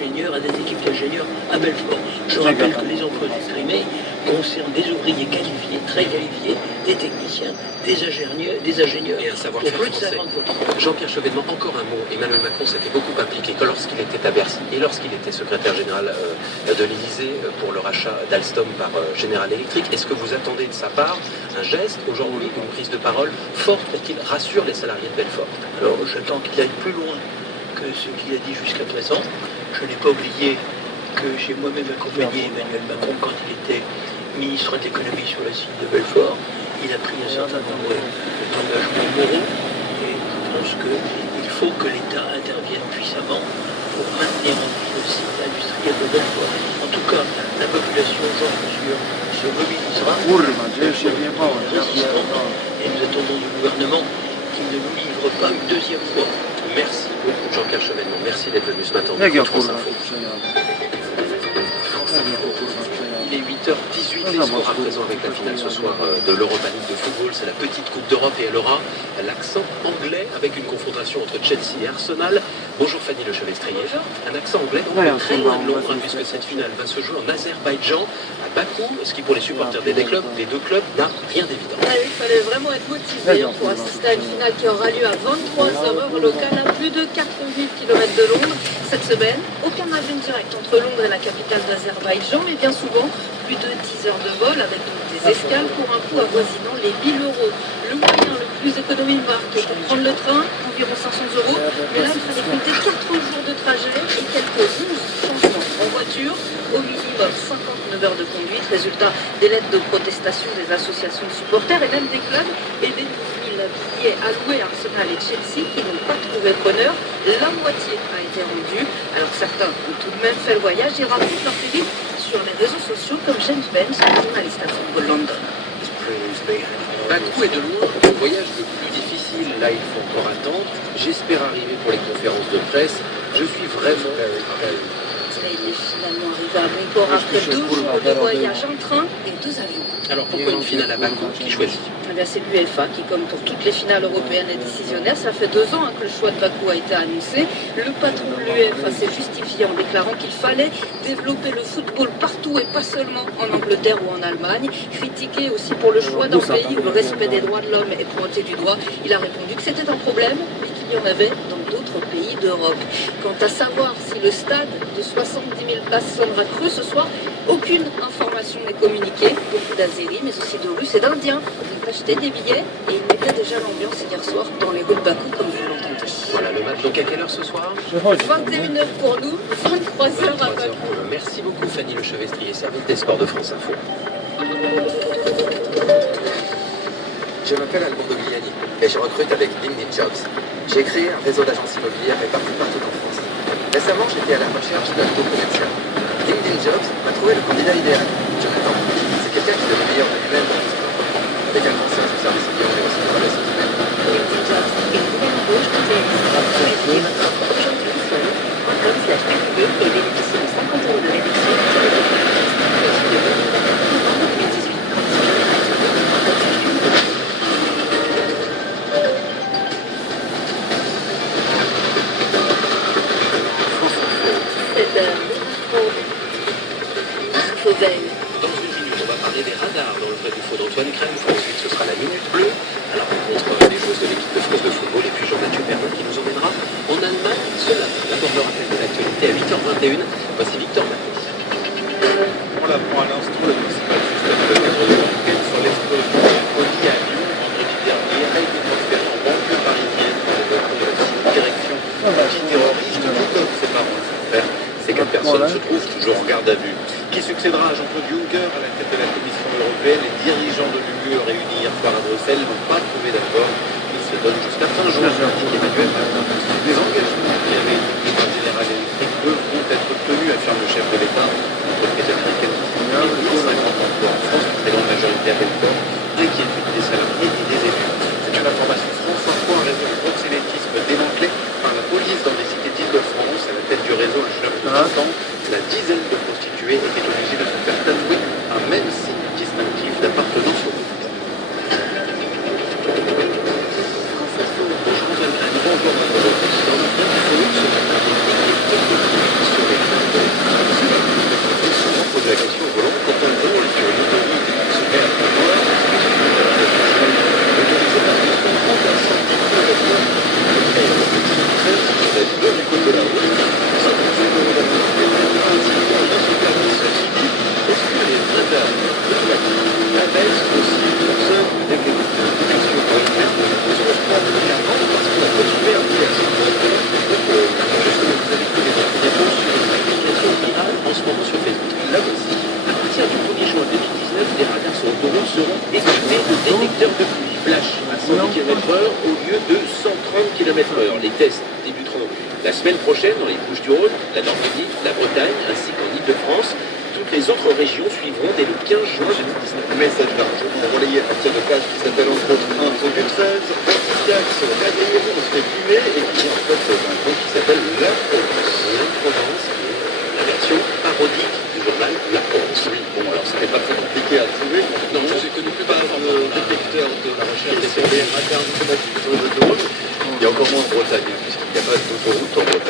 d'ingénieurs, à des équipes d'ingénieurs à Belfort. Je rappelle que les emplois exprimés concernent des ouvriers qualifiés, très qualifiés, des techniciens, des ingénieurs et un savoir-faire pour plus de français. 50%. Jean-Pierre Chevènement, encore un mot. Emmanuel Macron s'était beaucoup impliqué que lorsqu'il était à Bercy et lorsqu'il était secrétaire général de l'Élysée pour le rachat d'Alstom par General Electric. Est-ce que vous attendez de sa part un geste aujourd'hui, une prise de parole forte pour qu'il rassure les salariés de Belfort? Alors j'attends qu'il aille plus loin que ce qu'il a dit jusqu'à présent. Je n'ai pas oublié que j'ai moi-même accompagné Emmanuel Macron quand il était ministre de l'économie sur la site de Belfort. Il a pris un certain nombre d'engagements moraux et je pense qu'il faut que l'État intervienne puissamment pour maintenir en vie le site industriel de Belfort. En tout cas, la population, j'en suis sûr, se mobilisera et nous attendons du gouvernement qu'il ne nous livre pas une deuxième fois. Merci beaucoup Jean-Pierre Chevènement. Merci d'être venu ce matin dans France Info. Il est 8h18, les sports à présent avec la finale ce soir de l'Europa League de football. C'est la petite Coupe d'Europe et elle aura l'accent anglais avec une confrontation entre Chelsea et Arsenal. Bonjour Fanny Le Chevestrier. Un accent anglais donc très loin de Londres puisque cette finale va se jouer en Azerbaïdjan, à Bakou, ce qui pour les supporters des deux clubs n'a rien d'évident. Il fallait vraiment être motivé pour assister à une finale qui aura lieu à 23h heure locale à plus de 4000 km de Londres. Cette semaine, aucun avion direct entre Londres et la capitale d'Azerbaïdjan, mais bien souvent plus de 10 heures de vol avec donc des escales pour un coût avoisinant les 1000 euros. Le moyen le plus économique est pour prendre le train, environ 500 euros, mais là il fallait compter 4 jours de trajet et quelques 12 changements en voiture, au minimum 59 heures de conduite, résultat des lettres de protestation des associations de supporters et même des clubs et des 12 000 billets alloués à Arsenal et Chelsea qui n'ont pas trouvé preneur. La moitié a été rendue, alors certains ont tout de même fait le voyage et racontent leur feeling sur les réseaux sociaux comme James Benz, journaliste à Football London. Bakou est de loin le voyage le plus difficile. Là, il faut encore attendre. J'espère arriver pour les conférences de presse. Je suis vraiment Il est finalement arrivé à bon port après 2 jours de voyage en train et 2 avions. Alors pourquoi une finale à Bakou? Qui choisit? C'est l'UEFA qui, comme pour toutes les finales européennes, est décisionnaire. Ça fait 2 ans que le choix de Bakou a été annoncé. Le patron de l'UEFA s'est justifié en déclarant qu'il fallait développer le football partout et pas seulement en Angleterre ou en Allemagne. Critiqué aussi pour le choix d'un pays où le respect des droits de l'homme est pointé du doigt, il a répondu que c'était un problème, mais qu'il y en avait dans d'autres pays d'Europe. Quant à savoir si le stade de 70 000 places sonnera cru ce soir, aucune information n'est communiquée. Beaucoup d'Azéris, mais aussi de Russes et d'Indiens ont acheté des billets et ils mettaient déjà l'ambiance hier soir dans les rues de Bakou, comme vous l'entendez. Voilà le match. Donc à quelle heure ce soir? 21h pour nous, 23h à Bakou. Merci beaucoup Fanny Le Chevestrier, service des sports de France Info. Je m'appelle Albondo Guiliani et je recrute avec LinkedIn Jobs. J'ai créé un réseau d'agences immobilières réparties partout en France. Récemment, j'étais à la recherche d'un nouveau commercial. LinkedIn Jobs m'a trouvé le candidat idéal, Jonathan. C'est quelqu'un qui donne le meilleur de lui-même dans son emploi. Avec un concierge au service client et aussi de relations humaines. LinkedIn Jobs est une nouvelle embauche qui fait Mettez votre offre aujourd'hui sur linkedin.com/affilié et bénéficiez de 50 € de réduction sur le dépôt. Stipulation de 2024 novembre 2018. Dans une minute, on va parler des radars dans le vrai du faux d'Antoine Crème. Ensuite, ce sera la minute bleue à la rencontre des joueuses de l'équipe de France de football. Et puis Jean-Mathieu Perrin qui nous emmènera en Allemagne ce matin. D'abord le rappel de l'actualité à 8h21. Voici Victor Macron. On l'apprend à l'instant, le principal suspect dans le cadre de l'enquête sur l'explosion d'un colis à Lyon vendredi dernier a été transféré en banlieue parisienne pour les voitures de la direction antiterroriste. Tout comme ses parents le font faire. Ces 4 personnes se trouvent toujours en garde à vue. Qui succédera à Jean-Claude Juncker à la tête de la Commission européenne? Les dirigeants de l'UE réunis hier soir à Bruxelles n'ont pas trouvé d'accord. Ils se donnent jusqu'à fin juin, indique Emmanuel Macron. Les engagements qui avaient été pris par General Electric devront être tenus, affirme le chef de l'État. L'entreprise américaine qui fournit 1050 emplois en France, très grande majorité à Belfort. Inquiétude des salariés et des élus. C'est une information France Info, un réseau de proxénétisme démantelé par la police dans des cités d'Île-de-France. À la tête du réseau, un jeune homme de 20 ans, la dizaine de prostituées était obligée de se faire tatouer un même signe distinctif d'appartenance au groupe. Bonjour Antoine Crème. Bonjour Antoine. Dans le vrai du faux, ce matin, des quelques sur les Les tests débuteront la semaine prochaine dans les Bouches-du-Rhône, la Normandie, la Bretagne ainsi qu'en Île-de-France. Toutes les autres régions suivront dès le 15 juin 2019. Message largement relayé à partir de pages qui s'appellent entre autres Info 16, Verticax, réveillez-vous, on se fait fumer, et qui en fait c'est un compte qui s'appelle La Provence. La Provence, la version parodique du journal La Provence. Oui, bon alors c'était pas très compliqué à trouver. Non, je ne connais plus Pas de détecteur de la recherche des CDR interne automatique sur les autoroutes. Il y a encore moins en Bretagne, hein, puisqu'il n'y a pas d'autoroute en Bretagne.